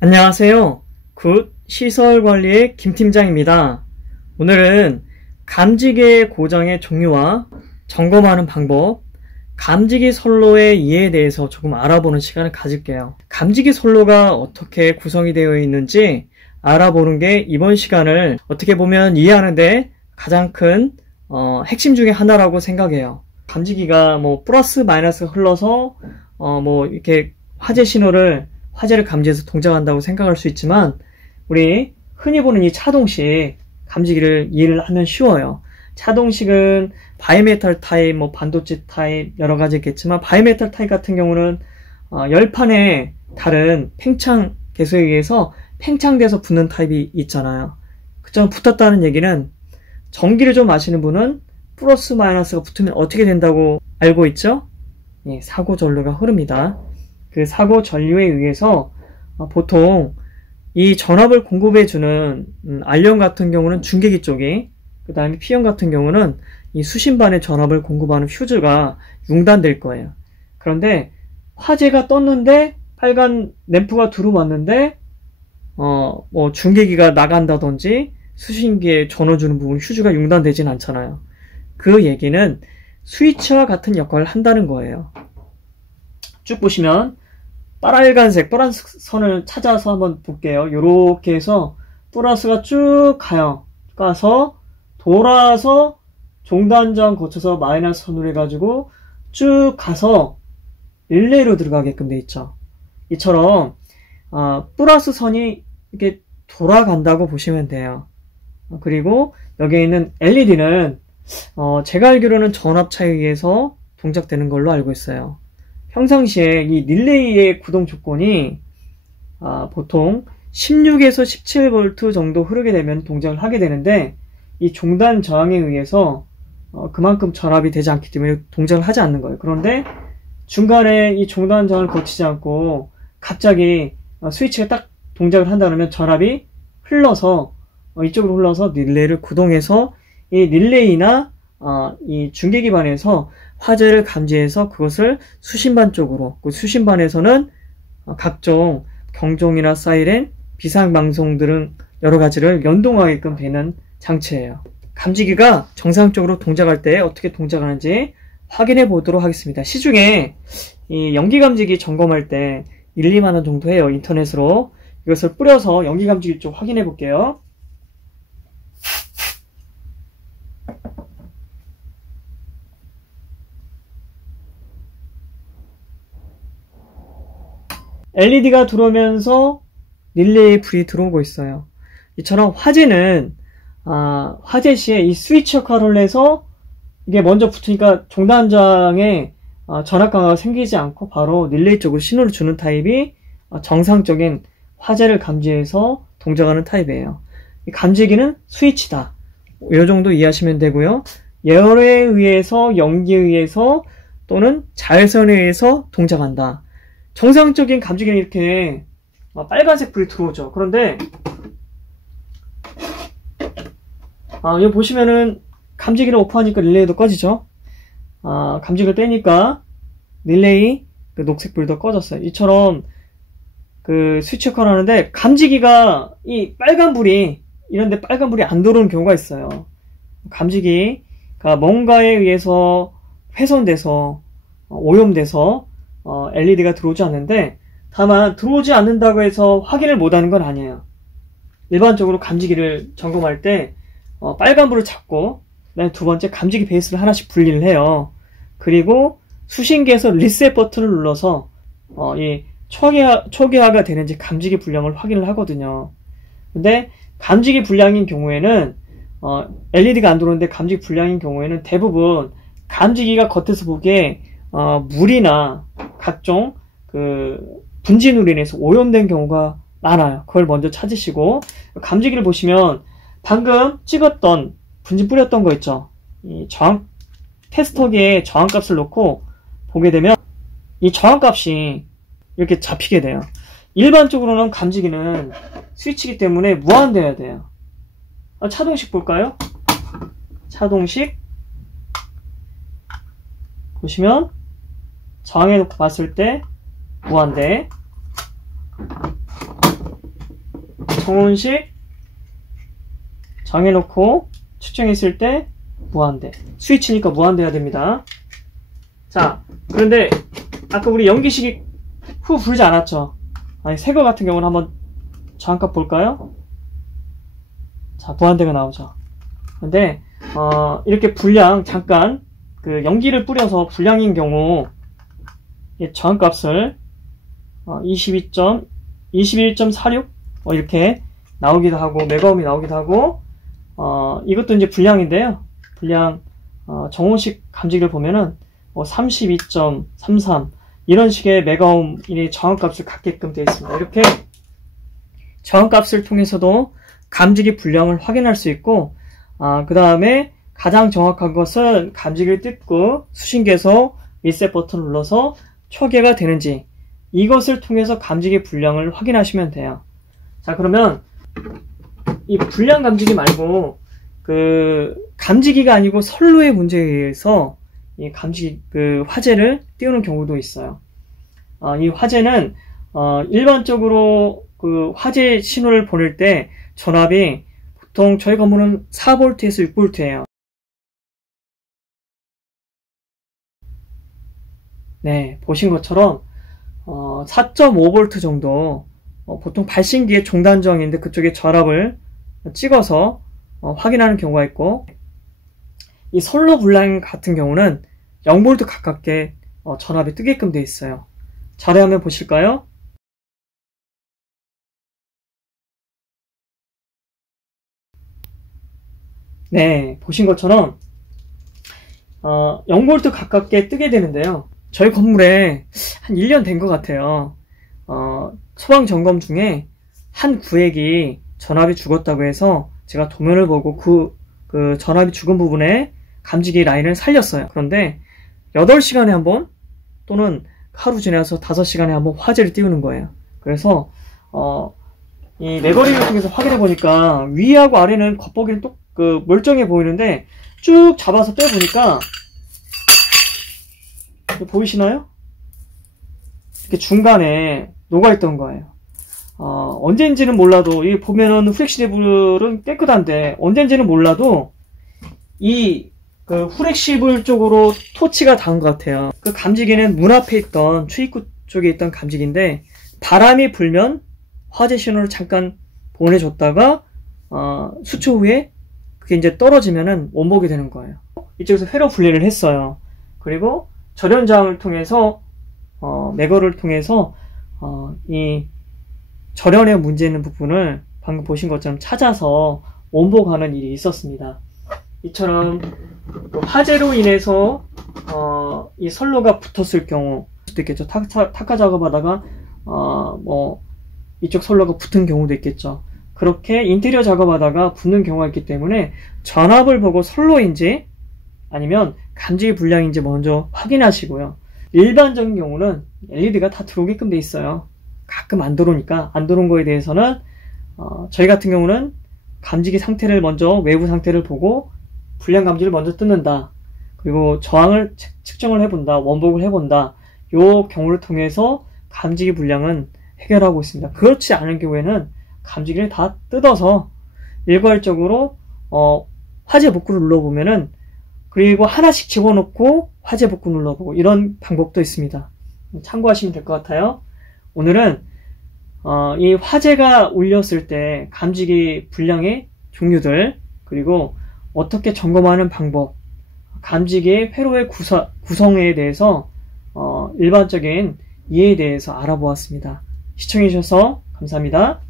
안녕하세요. 굿 시설관리의 김팀장입니다. 오늘은 감지기의 고장의 종류와 점검하는 방법, 감지기 선로의 이해에 대해서 조금 알아보는 시간을 가질게요. 감지기 선로가 어떻게 구성이 되어 있는지 알아보는 게 이번 시간을 어떻게 보면 이해하는데 가장 큰 핵심 중에 하나라고 생각해요. 감지기가 플러스 마이너스가 흘러서 이렇게 화재를 감지해서 동작한다고 생각할 수 있지만, 우리 흔히 보는 이 차동식 감지기를 이해를 하면 쉬워요. 차동식은 바이메탈 타입, 반도체 타입 여러 가지 있겠지만, 바이메탈 타입 같은 경우는 열판에 다른 팽창 개수에 의해서 팽창돼서 붙는 타입이 있잖아요. 그처럼 붙었다는 얘기는, 전기를 좀 아시는 분은 플러스 마이너스가 붙으면 어떻게 된다고 알고 있죠? 예, 사고 전류가 흐릅니다. 그 사고 전류에 의해서 보통 이 전압을 공급해주는 R형 같은 경우는 중계기 쪽이, 그 다음에 P형 같은 경우는 이 수신반의 전압을 공급하는 휴즈가 융단될 거예요. 그런데 화재가 떴는데 빨간 램프가 들어왔는데 중계기가 나간다든지 수신기에 전워주는 부분 휴즈가 융단되진 않잖아요. 그 얘기는 스위치와 같은 역할을 한다는 거예요. 쭉 보시면 빨간색 선을 찾아서 한번 볼게요. 요렇게 해서 플러스가 쭉 가서 돌아서 종단전 거쳐서 마이너스 선으로 해가지고 쭉 가서 릴레이로 들어가게끔 돼 있죠. 이처럼 플러스 선이 이렇게 돌아간다고 보시면 돼요. 그리고 여기에 있는 LED는 제가 알기로는 전압차에 의해서 동작되는 걸로 알고 있어요. 평상시에 이 릴레이의 구동 조건이 보통 16에서 17V 정도 흐르게 되면 동작을 하게 되는데, 이 종단 저항에 의해서 그만큼 전압이 되지 않기 때문에 동작을 하지 않는 거예요. 그런데 중간에 이 종단 저항을 거치지 않고 갑자기 스위치가 딱 동작을 한다면 전압이 흘러서 이쪽으로 흘러서 릴레이를 구동해서 이 릴레이나 이 중계기반에서 화재를 감지해서 그것을 수신반 쪽으로, 그 수신반에서는 각종 경종이나 사이렌, 비상방송 등 여러 가지를 연동하게끔 되는 장치예요. 감지기가 정상적으로 동작할 때 어떻게 동작하는지 확인해 보도록 하겠습니다. 시중에 이 연기감지기 점검할 때 1, 2만원 정도 해요. 인터넷으로 이것을 뿌려서 연기감지기 쪽 확인해 볼게요. LED가 들어오면서 릴레이 불이 들어오고 있어요. 이처럼 화재는 화재 시에 이 스위치 역할을 해서 이게 먼저 붙으니까 종단장에 전압 강화가 생기지 않고 바로 릴레이 쪽으로 신호를 주는 타입이 정상적인 화재를 감지해서 동작하는 타입이에요. 이 감지기는 스위치다. 이 정도 이해하시면 되고요. 열에 의해서, 연기에 의해서 또는 자외선에 의해서 동작한다. 정상적인 감지기는 이렇게 빨간색 불이 들어오죠. 그런데 여기 보시면은 감지기를 오프하니까 릴레이도 꺼지죠. 감지기를 빼니까 릴레이 그 녹색 불도 꺼졌어요. 이처럼 그 스위치 역할을 하는데, 감지기가 이 이런데 빨간 불이 안 들어오는 경우가 있어요. 감지기가 뭔가에 의해서 훼손돼서 오염돼서 LED가 들어오지 않는데, 다만 들어오지 않는다고 해서 확인을 못하는 건 아니에요. 일반적으로 감지기를 점검할 때 빨간불을 찾고, 그다음에 두 번째 감지기 베이스를 하나씩 분리를 해요. 그리고 수신기에서 리셋 버튼을 눌러서 이 초기화가 되는지 감지기 불량을 확인을 하거든요. 근데 감지기 불량인 경우에는 LED가 안 들어오는데 감지기 불량인 경우에는 대부분 감지기가 겉에서 보기에 물이나 각종 그 분진으로 인해서 오염된 경우가 많아요. 그걸 먼저 찾으시고, 감지기를 보시면 방금 찍었던 분진 뿌렸던 거 있죠. 이 테스터기에 저항값을 놓고 보게 되면 이 저항값이 이렇게 잡히게 돼요. 일반적으로는 감지기는 스위치이기 때문에 무한되어야 돼요. 차동식 볼까요? 차동식 보시면 저항해 놓고 봤을 때 무한대, 정원식 정해놓고 측정했을 때 무한대. 스위치니까 무한대야 됩니다. 자, 그런데 아까 우리 연기식이 후 부르지 않았죠? 아니, 새거 같은 경우는 한번 저항값 볼까요? 자, 무한대가 나오죠. 근데 이렇게 불량 잠깐 그 연기를 뿌려서 불량인 경우 저항값을 21.46 이렇게 나오기도 하고 메가옴이 나오기도 하고 이것도 이제 불량인데요. 불량 정온식 감지기를 보면은 32.33 이런 식의 메가옴의 저항값을 갖게끔 되어 있습니다. 이렇게 저항값을 통해서도 감지기 불량을 확인할 수 있고 그 다음에 가장 정확한 것은 감지기를 뜯고 수신기에서 리셋 버튼을 눌러서 초기화가 되는지 이것을 통해서 감지기 불량을 확인하시면 돼요. 자, 그러면 이 불량 감지기 말고 그 감지기가 아니고 선로의 문제에 의해서 이 감지기 그 화재를 띄우는 경우도 있어요. 이 화재는 일반적으로 그 화재 신호를 보낼 때 전압이 보통 저희 건물은 4V에서 6V예요. 네, 보신 것처럼 4.5V 정도 보통 발신기의 종단저항인데 그쪽에 전압을 찍어서 확인하는 경우가 있고 이 선로 불량 같은 경우는 0V 가깝게 전압이 뜨게끔 되어 있어요. 자료 한번 보실까요? 네, 보신 것처럼 0V 가깝게 뜨게 되는데요. 저희 건물에 한 1년 된 것 같아요. 소방 점검 중에 한 구획이 전압이 죽었다고 해서 제가 도면을 보고 그 전압이 죽은 부분에 감지기 라인을 살렸어요. 그런데 8시간에 한 번 또는 하루 지나서 5시간에 한 번 화재를 띄우는 거예요. 그래서 이 레버링을 통해서 확인해 보니까 위하고 아래는 겉보기는 멀쩡해 보이는데 쭉 잡아서 빼보니까 보이시나요? 이렇게 중간에 녹아있던 거예요. 언제인지는 몰라도, 이 보면은 후렉시블은 깨끗한데, 언제인지는 몰라도, 그 후렉시블 쪽으로 토치가 닿은 것 같아요. 그 감지기는 문 앞에 있던, 출입구 쪽에 있던 감지기인데, 바람이 불면 화재 신호를 잠깐 보내줬다가, 수초 후에 그게 이제 떨어지면은 원복이 되는 거예요. 이쪽에서 회로 분리를 했어요. 그리고 절연장을 통해서 매거를 통해서 이 절연에 문제 있는 부분을 방금 보신 것처럼 찾아서 원복하는 일이 있었습니다. 이처럼 화재로 인해서 이 선로가 붙었을 경우 수도 있겠죠. 탁화 작업하다가 뭐 이쪽 선로가 붙은 경우도 있겠죠. 그렇게 인테리어 작업하다가 붙는 경우가 있기 때문에 전압을 보고 선로인지 아니면 감지기 불량인지 먼저 확인하시고요. 일반적인 경우는 LED가 다 들어오게끔 돼 있어요. 가끔 안 들어오니까 안 들어온 거에 대해서는 저희 같은 경우는 감지기 상태를 먼저 외부 상태를 보고 불량 감지를 먼저 뜯는다. 그리고 저항을 측정을 해본다. 원복을 해본다. 요 경우를 통해서 감지기 불량은 해결하고 있습니다. 그렇지 않은 경우에는 감지기를 다 뜯어서 일괄적으로 화재 복구를 눌러보면은 그리고 하나씩 집어넣고 화재 복구 눌러보고 이런 방법도 있습니다. 참고하시면 될 것 같아요. 오늘은 이 화재가 울렸을 때 감지기 불량의 종류들 그리고 어떻게 점검하는 방법 감지기의 회로의 구성에 대해서 일반적인 이해에 대해서 알아보았습니다. 시청해주셔서 감사합니다.